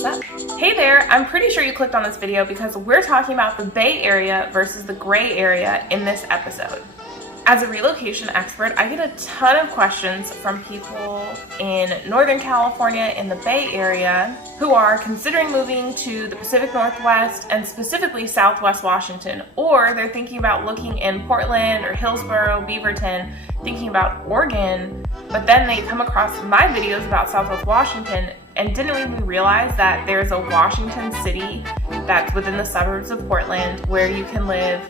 what's up? Hey there, I'm pretty sure you clicked on this video because we're talking about the Bay Area versus the gray area in this episode. As a relocation expert, I get a ton of questions from people in Northern California, in the Bay Area, who are considering moving to the Pacific Northwest and specifically Southwest Washington, or they're thinking about looking in Portland or Hillsborough, Beaverton, thinking about Oregon, but then they come across my videos about Southwest Washington and didn't even realize that there's a Washington city that's within the suburbs of Portland where you can live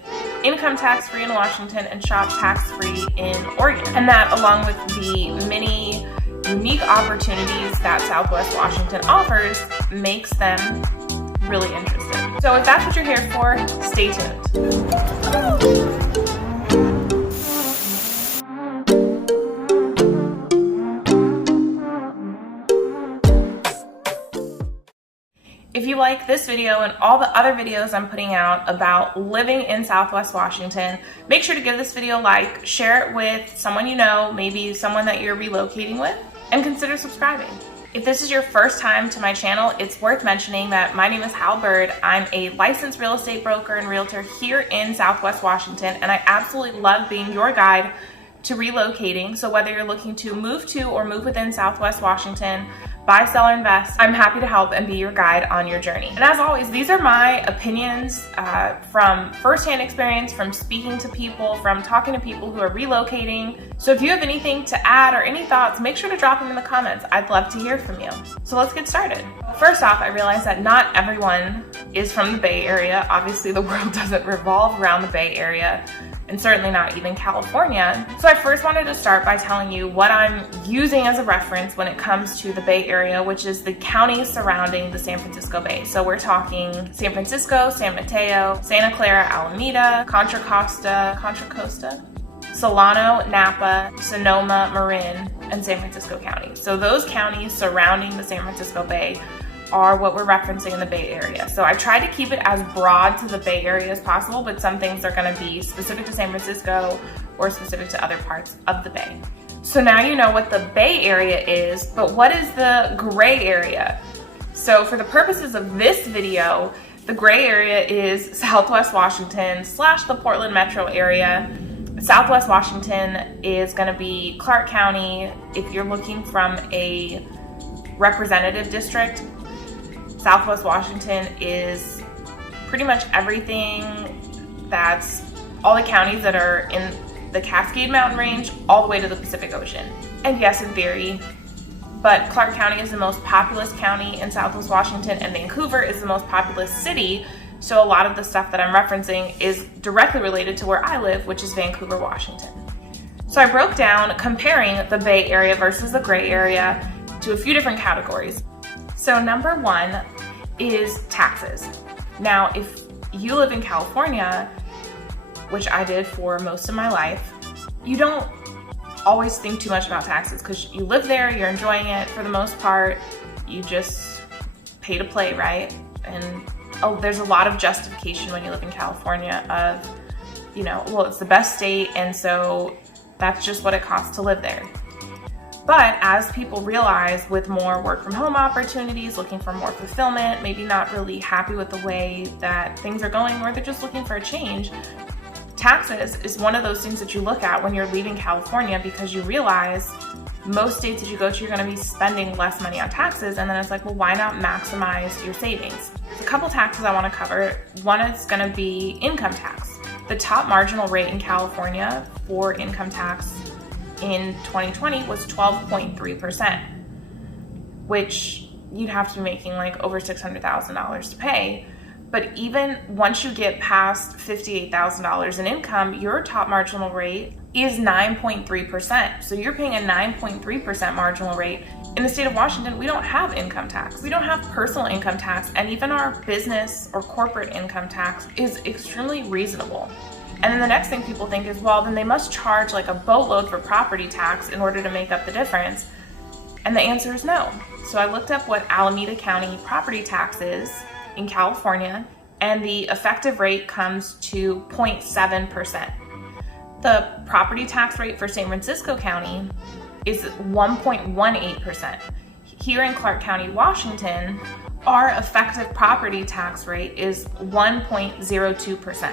income tax-free in Washington and shop tax-free in Oregon. And that, along with the many unique opportunities that Southwest Washington offers, makes them really interesting. So if that's what you're here for, stay tuned. If you like this video and all the other videos I'm putting out about living in Southwest Washington, make sure to give this video a like, share it with someone you know, maybe someone that you're relocating with, and consider subscribing. If this is your first time to my channel, it's worth mentioning that my name is Hal Byrd. I'm a licensed real estate broker and realtor here in Southwest Washington, and I absolutely love being your guide to relocating. So whether you're looking to move to or move within Southwest Washington, buy, sell, or invest, I'm happy to help and be your guide on your journey. And as always, these are my opinions from firsthand experience, from speaking to people, from talking to people who are relocating. So if you have anything to add or any thoughts, make sure to drop them in the comments. I'd love to hear from you. So let's get started. First off, I realize that not everyone is from the Bay Area. Obviously, the world doesn't revolve around the Bay Area, and certainly not even California. So I first wanted to start by telling you what I'm using as a reference when it comes to the Bay Area, which is the counties surrounding the San Francisco Bay. So we're talking San Francisco, San Mateo, Santa Clara, Alameda, Contra Costa, Solano, Napa, Sonoma, Marin, and San Francisco County. So those counties surrounding the San Francisco Bay are what we're referencing in the Bay Area. So I tried to keep it as broad to the Bay Area as possible, but some things are gonna be specific to San Francisco or specific to other parts of the Bay. So now you know what the Bay Area is, but what is the gray area? So for the purposes of this video, the gray area is Southwest Washington / the Portland metro area. Southwest Washington is gonna be Clark County. If you're looking from a representative district, Southwest Washington is pretty much everything that's all the counties that are in the Cascade Mountain Range all the way to the Pacific Ocean. And yes, in theory, but Clark County is the most populous county in Southwest Washington, and Vancouver is the most populous city. So a lot of the stuff that I'm referencing is directly related to where I live, which is Vancouver, Washington. So I broke down comparing the Bay Area versus the gray area to a few different categories. So number one is taxes. Now, if you live in California, which I did for most of my life, you don't always think too much about taxes because you live there, you're enjoying it for the most part, you just pay to play, right? And there's a lot of justification when you live in California of, you know, well, it's the best state, and so that's just what it costs to live there. But as people realize, with more work from home opportunities, looking for more fulfillment, maybe not really happy with the way that things are going, or they're just looking for a change, taxes is one of those things that you look at when you're leaving California, because you realize most states that you go to, you're gonna be spending less money on taxes, and then it's like, well, why not maximize your savings? There's a couple taxes I wanna cover. One is gonna be income tax. The top marginal rate in California for income tax in 2020 was 12.3%, which you'd have to be making like over $600,000 to pay. But even once you get past $58,000 in income, your top marginal rate is 9.3%. So you're paying a 9.3% marginal rate. In the state of Washington, we don't have income tax. We don't have personal income tax, and even our business or corporate income tax is extremely reasonable. And then the next thing people think is, well, then they must charge like a boatload for property tax in order to make up the difference. And the answer is no. So I looked up what Alameda County property tax is in California, and the effective rate comes to 0.7%. The property tax rate for San Francisco County is 1.18%. Here in Clark County, Washington, our effective property tax rate is 1.02%.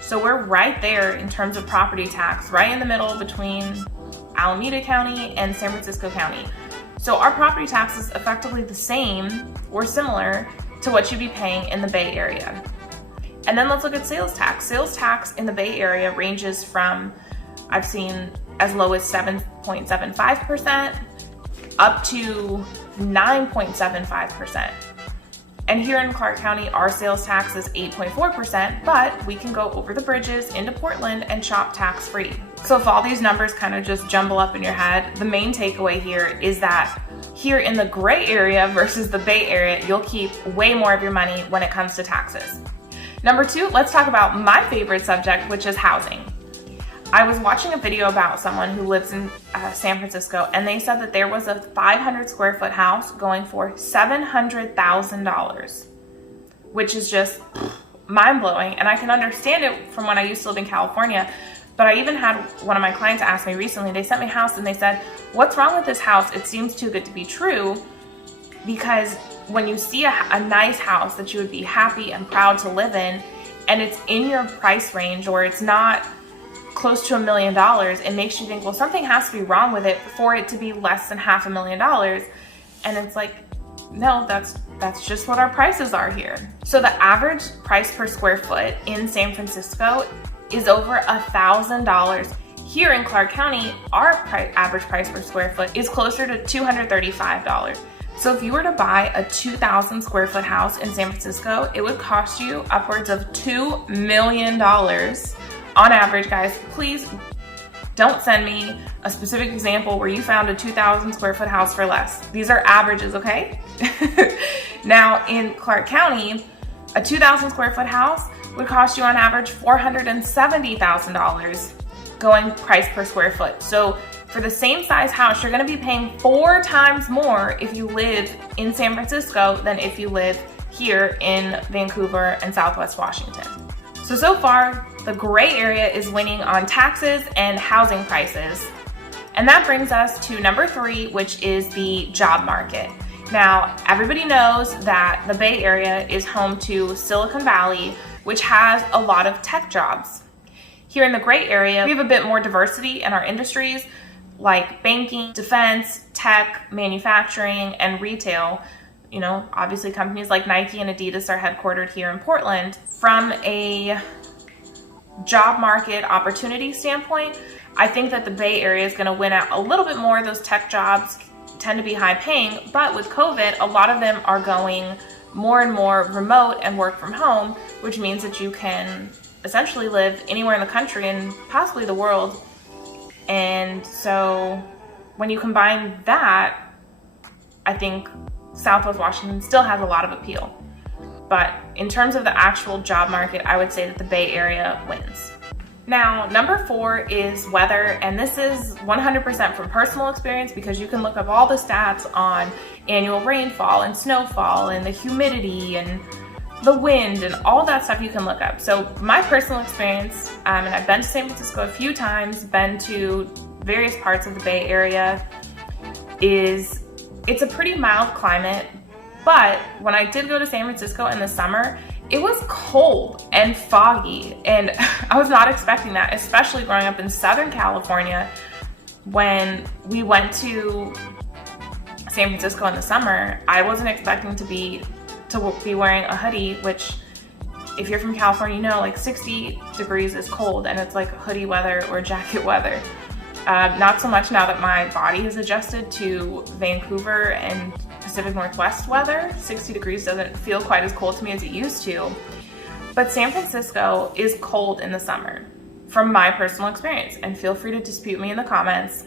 So we're right there in terms of property tax, right in the middle between Alameda County and San Francisco County. So our property tax is effectively the same or similar to what you'd be paying in the Bay Area. And then let's look at sales tax. Sales tax in the Bay Area ranges from, I've seen as low as 7.75% up to 9.75%. And here in Clark County, our sales tax is 8.4%, but we can go over the bridges into Portland and shop tax-free. So if all these numbers kind of just jumble up in your head, the main takeaway here is that here in the gray area versus the Bay Area, you'll keep way more of your money when it comes to taxes. Number two, let's talk about my favorite subject, which is housing. I was watching a video about someone who lives in San Francisco, and they said that there was a 500 square foot house going for $700,000, which is just mind blowing. And I can understand it from when I used to live in California. But I even had one of my clients ask me recently, they sent me a house and they said, what's wrong with this house? It seems too good to be true, because when you see a nice house that you would be happy and proud to live in, and it's in your price range, or it's not close to $1 million, it makes you think, well, something has to be wrong with it for it to be less than $500,000. And it's like, no, that's just what our prices are here. So the average price per square foot in San Francisco is over $1,000. Here in Clark County, our average price per square foot is closer to $235. So if you were to buy a 2,000 square foot house in San Francisco, it would cost you upwards of $2 million on average, guys. Please don't send me a specific example where you found a 2,000 square foot house for less. These are averages, okay? Now in Clark County, a 2,000 square foot house would cost you on average $470,000 going price per square foot. So for the same size house, you're gonna be paying 4 times more if you live in San Francisco than if you live here in Vancouver and Southwest Washington. So far, the gray area is winning on taxes and housing prices. And that brings us to number 3, which is the job market. Now, everybody knows that the Bay Area is home to Silicon Valley, which has a lot of tech jobs. Here in the gray area, we have a bit more diversity in our industries, like banking, defense, tech, manufacturing, and retail. You know, obviously companies like Nike and Adidas are headquartered here in Portland. From a job market opportunity standpoint, I think that the Bay Area is going to win out a little bit more. Those tech jobs tend to be high paying, but with COVID, a lot of them are going more and more remote and work from home, which means that you can essentially live anywhere in the country and possibly the world. And so when you combine that, I think Southwest Washington still has a lot of appeal. But in terms of the actual job market, I would say that the Bay Area wins. Now, number 4 is weather, and this is 100% from personal experience, because you can look up all the stats on annual rainfall and snowfall and the humidity and the wind and all that stuff you can look up. So my personal experience, and I've been to San Francisco a few times, been to various parts of the Bay Area, is it's a pretty mild climate. But when I did go to San Francisco in the summer, it was cold and foggy, and I was not expecting that, especially growing up in Southern California. When we went to San Francisco in the summer, I wasn't expecting to be wearing a hoodie, which if you're from California, you know, like 60 degrees is cold, and it's like hoodie weather or jacket weather. Not so much now that my body has adjusted to Vancouver and Pacific Northwest weather. 60 degrees doesn't feel quite as cold to me as it used to. But San Francisco is cold in the summer, from my personal experience, and feel free to dispute me in the comments.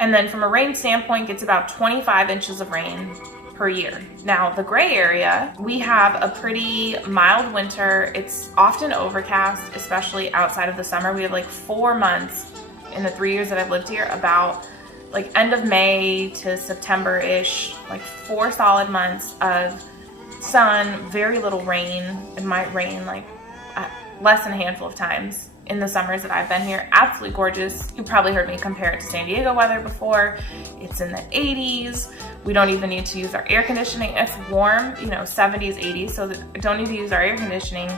And then from a rain standpoint, gets about 25 inches of rain per year. Now, the gray area, we have a pretty mild winter. It's often overcast, especially outside of the summer. We have like 4 months in the 3 years that I've lived here, about like end of May to September-ish, like 4 solid months of sun, very little rain. It might rain like less than a handful of times in the summers that I've been here. Absolutely gorgeous. You probably heard me compare it to San Diego weather before. It's in the 80s. We don't even need to use our air conditioning. It's warm, you know, 70s, 80s, so I don't need to use our air conditioning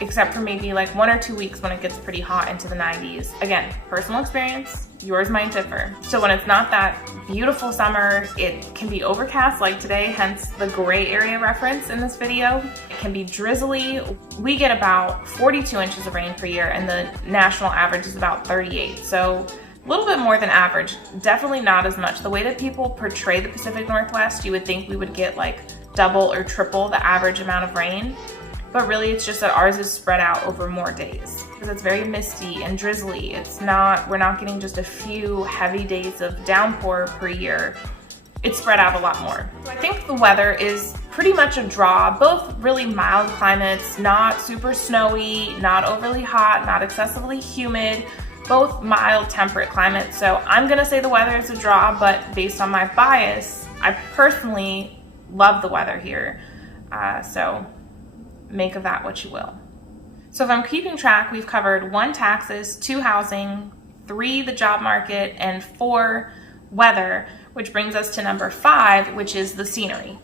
except for maybe like 1 or 2 weeks when it gets pretty hot into the 90s. Again, personal experience, yours might differ. So when it's not that beautiful summer, it can be overcast like today, hence the gray area reference in this video. It can be drizzly. We get about 42 inches of rain per year and the national average is about 38. So a little bit more than average, definitely not as much. The way that people portray the Pacific Northwest, you would think we would get like double or triple the average amount of rain. But really it's just that ours is spread out over more days because it's very misty and drizzly. We're not getting just a few heavy days of downpour per year. It's spread out a lot more. So I think the weather is pretty much a draw, both really mild climates, not super snowy, not overly hot, not excessively humid, both mild temperate climates. So I'm gonna say the weather is a draw, but based on my bias, I personally love the weather here. So make of that what you will. So if I'm keeping track, we've covered 1, taxes, 2, housing, 3, the job market, and 4, weather, which brings us to number 5, which is the scenery.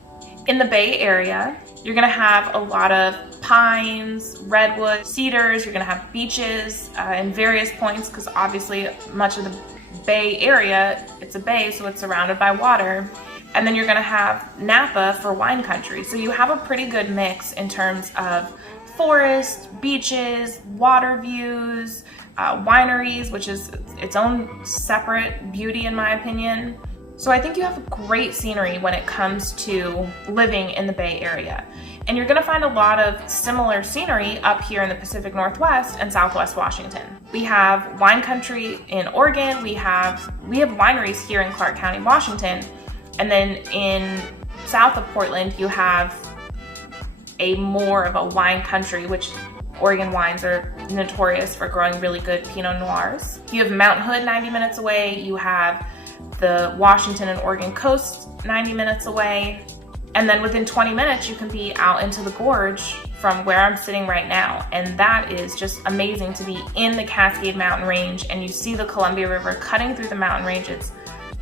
In the Bay Area, you're gonna have a lot of pines, redwoods, cedars, you're gonna have beaches in various points because obviously much of the Bay Area, it's a bay, so it's surrounded by water. And then you're gonna have Napa for wine country. So you have a pretty good mix in terms of forest, beaches, water views, wineries, which is its own separate beauty in my opinion. So I think you have great scenery when it comes to living in the Bay Area. And you're gonna find a lot of similar scenery up here in the Pacific Northwest and Southwest Washington. We have wine country in Oregon, we have wineries here in Clark County, Washington. And then in south of Portland, you have a more of a wine country, which Oregon wines are notorious for growing really good Pinot Noirs. You have Mount Hood 90 minutes away. You have the Washington and Oregon coast 90 minutes away. And then within 20 minutes, you can be out into the gorge from where I'm sitting right now. And that is just amazing to be in the Cascade Mountain Range and you see the Columbia River cutting through the mountain range. It's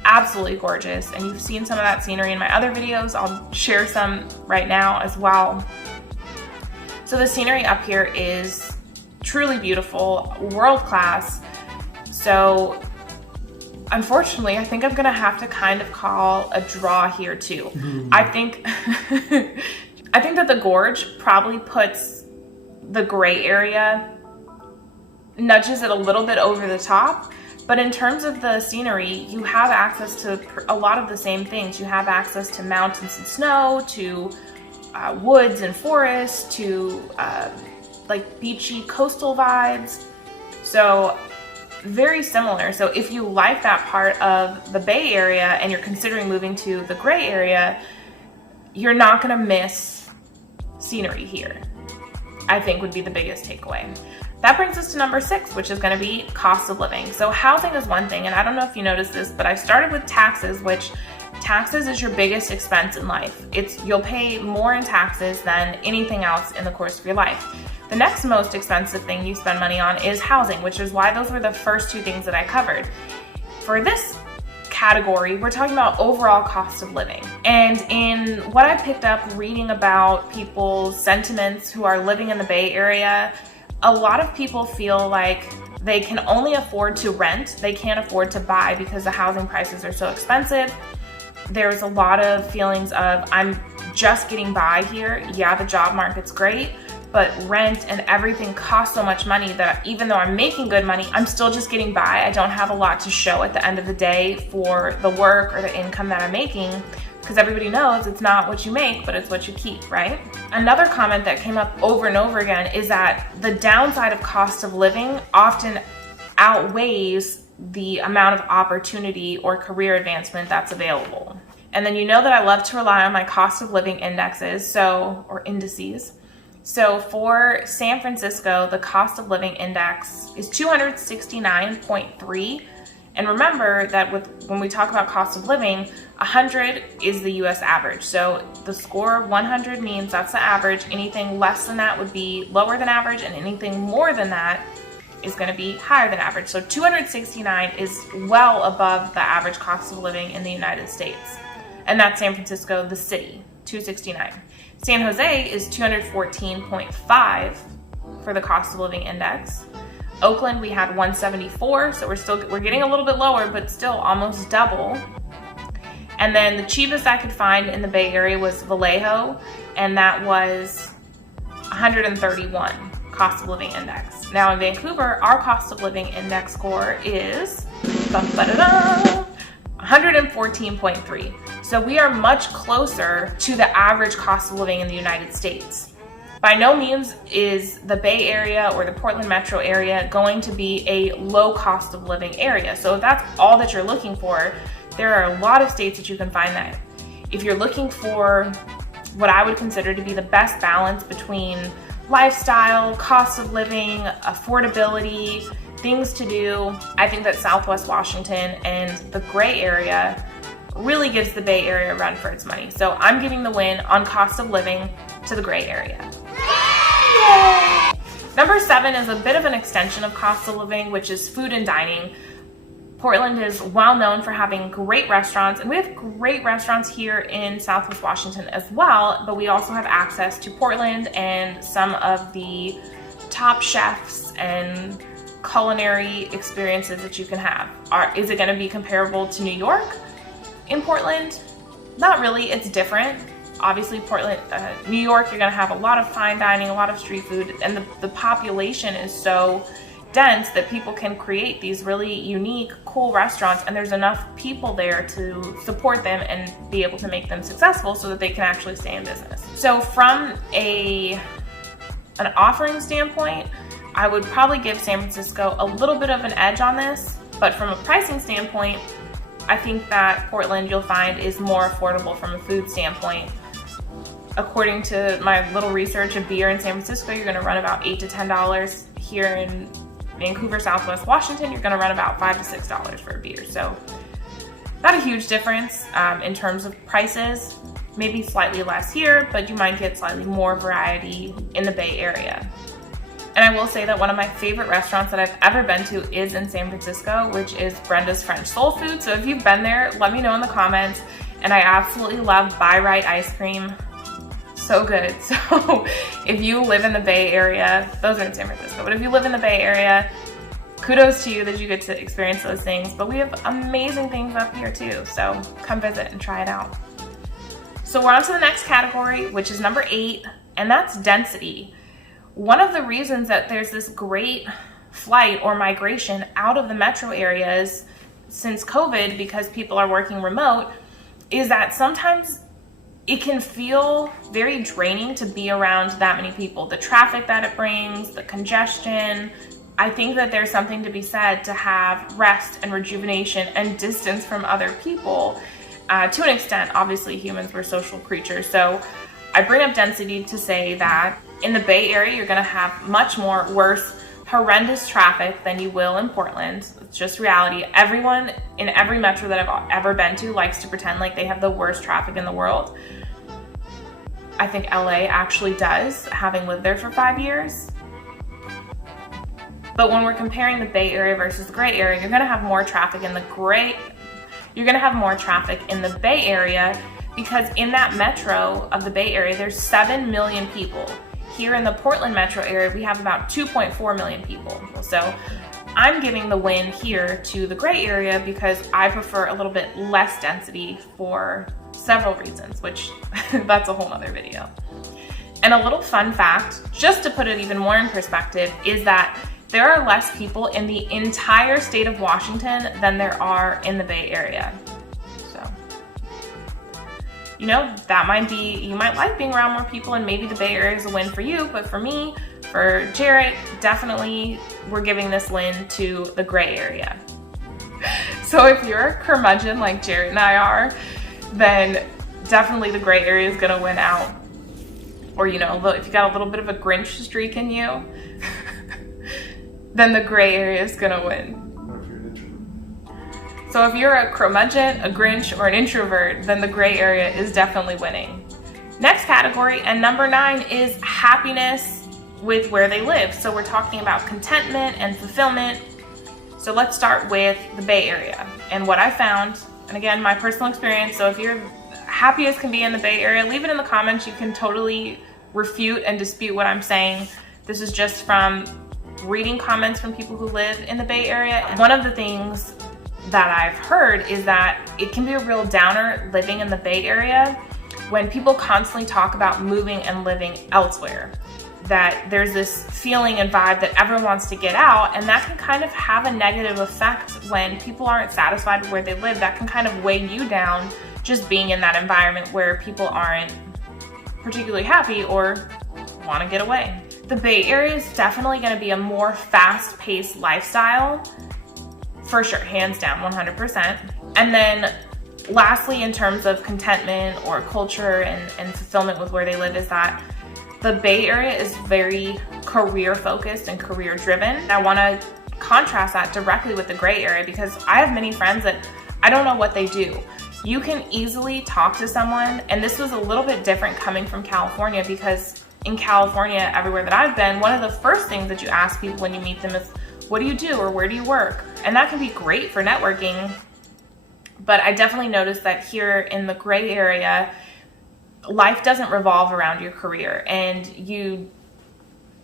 absolutely gorgeous, and you've seen some of that scenery in my other videos. I'll share some right now as well. So the scenery up here is truly beautiful, world class. So unfortunately, I think I'm gonna have to kind of call a draw here too. I think that the gorge probably puts the gray area, nudges it a little bit over the top. But in terms of the scenery, you have access to a lot of the same things. You have access to mountains and snow, to woods and forests, to like beachy coastal vibes. So very similar. So if you like that part of the Bay Area and you're considering moving to the gray area, you're not gonna miss scenery here, I think would be the biggest takeaway. That brings us to number 6, which is gonna be cost of living. So housing is one thing, and I don't know if you noticed this, but I started with taxes, which taxes is your biggest expense in life. You'll pay more in taxes than anything else in the course of your life. The next most expensive thing you spend money on is housing, which is why those were the first 2 things that I covered. For this category, we're talking about overall cost of living. And in what I picked up reading about people's sentiments who are living in the Bay Area, a lot of people feel like they can only afford to rent. They can't afford to buy because the housing prices are so expensive. There's a lot of feelings of, I'm just getting by here. Yeah, the job market's great, but rent and everything costs so much money that even though I'm making good money, I'm still just getting by. I don't have a lot to show at the end of the day for the work or the income that I'm making, because everybody knows it's not what you make, but it's what you keep, right? Another comment that came up over and over again is that the downside of cost of living often outweighs the amount of opportunity or career advancement that's available. And then you know that I love to rely on my cost of living indexes, or indices. So for San Francisco, the cost of living index is 269.3. And remember that when we talk about cost of living, 100 is the US average. So the score 100 means that's the average. Anything less than that would be lower than average, and anything more than that is going to be higher than average. So 269 is well above the average cost of living in the United States. and that's San Francisco, the city, 269. San Jose is 214.5 for the cost of living index. Oakland, we had 174, so we're getting a little bit lower, but still almost double. And then the cheapest I could find in the Bay Area was Vallejo, and that was 131 cost of living index. Now in Vancouver, our cost of living index score is 114.3. So we are much closer to the average cost of living in the United States. By no means is the Bay Area or the Portland metro area going to be a low cost of living area. So if that's all that you're looking for, there are a lot of states that you can find that. If you're looking for what I would consider to be the best balance between lifestyle, cost of living, affordability, things to do, I think that Southwest Washington and the gray area really gives the Bay Area a run for its money. So I'm giving the win on cost of living to the gray area. Yay! Number 7 is a bit of an extension of cost of living, which is food and dining. Portland is well known for having great restaurants, and we have great restaurants here in Southwest Washington as well, but we also have access to Portland and some of the top chefs and culinary experiences that you can have. Is it going to be comparable to New York in Portland? Not really, it's different. Obviously New York, you're going to have a lot of fine dining, a lot of street food, and the population is so dense that people can create these really unique, cool restaurants, and there's enough people there to support them and be able to make them successful so that they can actually stay in business. So from an offering standpoint, I would probably give San Francisco a little bit of an edge on this, but from a pricing standpoint, I think that Portland, you'll find, is more affordable from a food standpoint. According to my little research, a beer in San Francisco, you're going to run about $8 to $10. Here in Vancouver, Southwest Washington, you're going to run about $5 to $6 for a beer. So not a huge difference in terms of prices. Maybe slightly less here, but you might get slightly more variety in the Bay Area. And I will say that one of my favorite restaurants that I've ever been to is in San Francisco, which is Brenda's French Soul Food. So if you've been there, let me know in the comments. And I absolutely love Buy Right ice cream. So good. So if you live in the Bay Area, those are in San Francisco, but if you live in the Bay Area, kudos to you that you get to experience those things. But we have amazing things up here too. So come visit and try it out. So we're on to the next category, which is number 8, and that's density. One of the reasons that there's this great flight or migration out of the metro areas since COVID, because people are working remote, is that sometimes it can feel very draining to be around that many people. The traffic that it brings, the congestion. I think that there's something to be said to have rest and rejuvenation and distance from other people. To an extent, obviously humans were social creatures. So I bring up density to say that in the Bay Area, you're gonna have much more worse, horrendous traffic than you will in Portland. It's just reality. Everyone in every metro that I've ever been to likes to pretend like they have the worst traffic in the world. I think LA actually does, having lived there for 5 years. But when we're comparing the Bay Area versus the gray area, you're gonna have more traffic in the Bay Area, because in that metro of the Bay Area, there's 7 million people. Here in the Portland metro area, we have about 2.4 million people. So I'm giving the win here to the gray area because I prefer a little bit less density for several reasons, which that's a whole nother video. And a little fun fact, just to put it even more in perspective, is that there are less people in the entire state of Washington than there are in the Bay Area. So, you know, you might like being around more people, and maybe the Bay Area is a win for you, but for me, for Jarret, definitely we're giving this win to the gray area. So if you're a curmudgeon like Jarret and I are, then definitely the gray area is gonna win out. Or, you know, if you got a little bit of a Grinch streak in you, then the gray area is gonna win. So if you're a curmudgeon, a Grinch, or an introvert, then the gray area is definitely winning. Next category, and number 9, is happiness with where they live. So we're talking about contentment and fulfillment. So let's start with the Bay Area. And what I found, and again, my personal experience, so if you're happy as can be in the Bay Area. Leave it in the comments. You can totally refute and dispute what I'm saying. This is just from reading comments from people who live in the Bay Area. And one of the things that I've heard is that it can be a real downer living in the Bay Area when people constantly talk about moving and living elsewhere. That there's this feeling and vibe that everyone wants to get out, and that can kind of have a negative effect when people aren't satisfied with where they live. That can kind of weigh you down just being in that environment where people aren't particularly happy or want to get away. The Bay Area is definitely going to be a more fast-paced lifestyle, for sure, hands down, 100%. And then lastly, in terms of contentment or culture and fulfillment with where they live, is that the Bay Area is very career focused and career driven. I want to contrast that directly with the gray area because I have many friends that I don't know what they do. You can easily talk to someone, and this was a little bit different coming from California because in California, everywhere that I've been, one of the first things that you ask people when you meet them is, what do you do or where do you work? And that can be great for networking, but I definitely noticed that here in the gray area, life doesn't revolve around your career, and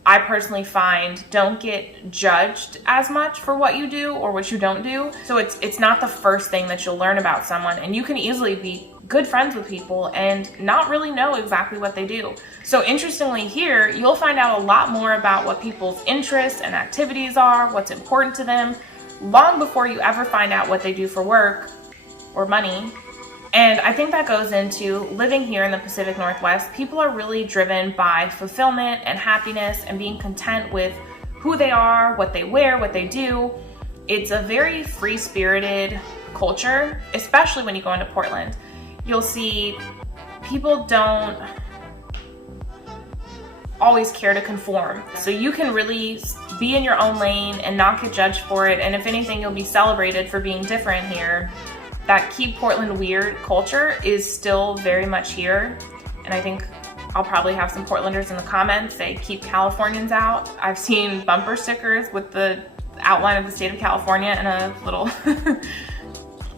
I personally find, don't get judged as much for what you do or what you don't do. So it's not the first thing that you'll learn about someone, and you can easily be good friends with people and not really know exactly what they do. So interestingly here, you'll find out a lot more about what people's interests and activities are, what's important to them, long before you ever find out what they do for work or money. And I think that goes into living here in the Pacific Northwest. People are really driven by fulfillment and happiness and being content with who they are, what they wear, what they do. It's a very free-spirited culture, especially when you go into Portland. You'll see people don't always care to conform. So you can really be in your own lane and not get judged for it. And if anything, you'll be celebrated for being different here. That keep Portland weird culture is still very much here. And I think I'll probably have some Portlanders in the comments say keep Californians out. I've seen bumper stickers with the outline of the state of California and a little,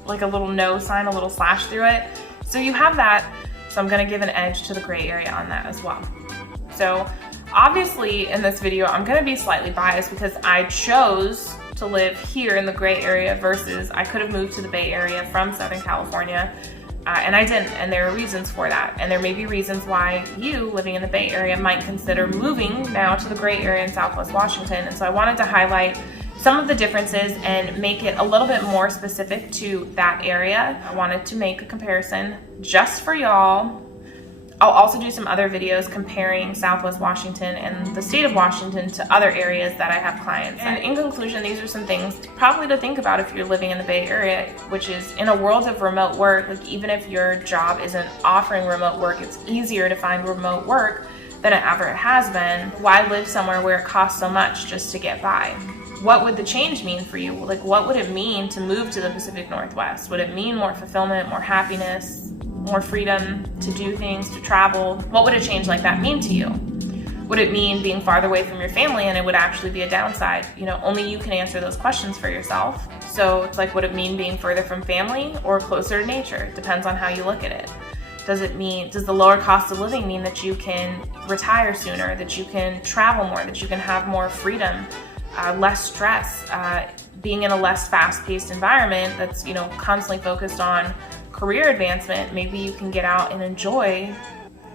like a little no sign, a little slash through it. So you have that. So I'm gonna give an edge to the gray area on that as well. So obviously in this video, I'm gonna be slightly biased because I chose to live here in the gray area versus I could have moved to the Bay Area from Southern California, and I didn't, and there are reasons for that. And there may be reasons why you living in the Bay Area might consider moving now to the gray area in Southwest Washington. And so I wanted to highlight some of the differences and make it a little bit more specific to that area. I wanted to make a comparison just for y'all. I'll also do some other videos comparing Southwest Washington and the state of Washington to other areas that I have clients. And in conclusion, these are some things probably to think about if you're living in the Bay Area, which is in a world of remote work, like even if your job isn't offering remote work, it's easier to find remote work than it ever has been. Why live somewhere where it costs so much just to get by? What would the change mean for you? Like, what would it mean to move to the Pacific Northwest? Would it mean more fulfillment, more happiness, more freedom to do things, to travel? What would a change like that mean to you? Would it mean being farther away from your family and it would actually be a downside? You know, only you can answer those questions for yourself. So it's like, would it mean being further from family or closer to nature? It depends on how you look at it. Does the lower cost of living mean that you can retire sooner, that you can travel more, that you can have more freedom, less stress, being in a less fast-paced environment that's, you know, constantly focused on career advancement? Maybe you can get out and enjoy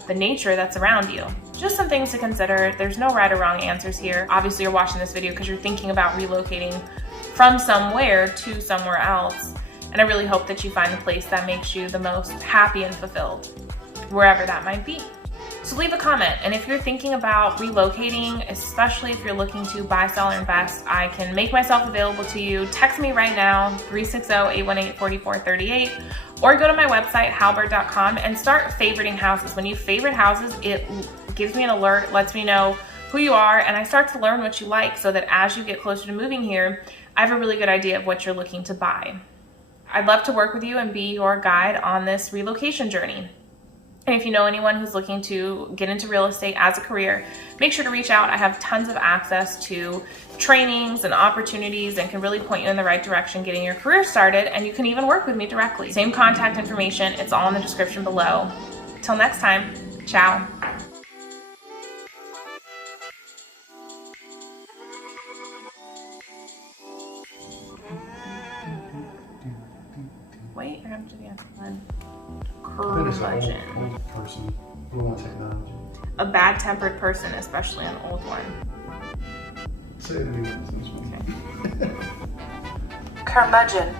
the nature that's around you. Just some things to consider. There's no right or wrong answers here. Obviously, you're watching this video because you're thinking about relocating from somewhere to somewhere else. And I really hope that you find the place that makes you the most happy and fulfilled, wherever that might be. So leave a comment. And if you're thinking about relocating, especially if you're looking to buy, sell, or invest, I can make myself available to you. Text me right now, 360-818-4438, or go to my website, halbyrd.com, and start favoriting houses. When you favorite houses, it gives me an alert, lets me know who you are, and I start to learn what you like so that as you get closer to moving here, I have a really good idea of what you're looking to buy. I'd love to work with you and be your guide on this relocation journey. And if you know anyone who's looking to get into real estate as a career, make sure to reach out. I have tons of access to trainings and opportunities and can really point you in the right direction getting your career started, and you can even work with me directly. Same contact information, it's all in the description below. Till next time, ciao. Wait, I have to do the other one. Curmudgeon. Old person who wants technology. A bad-tempered person, especially an old one. Say it again. Okay. Curmudgeon.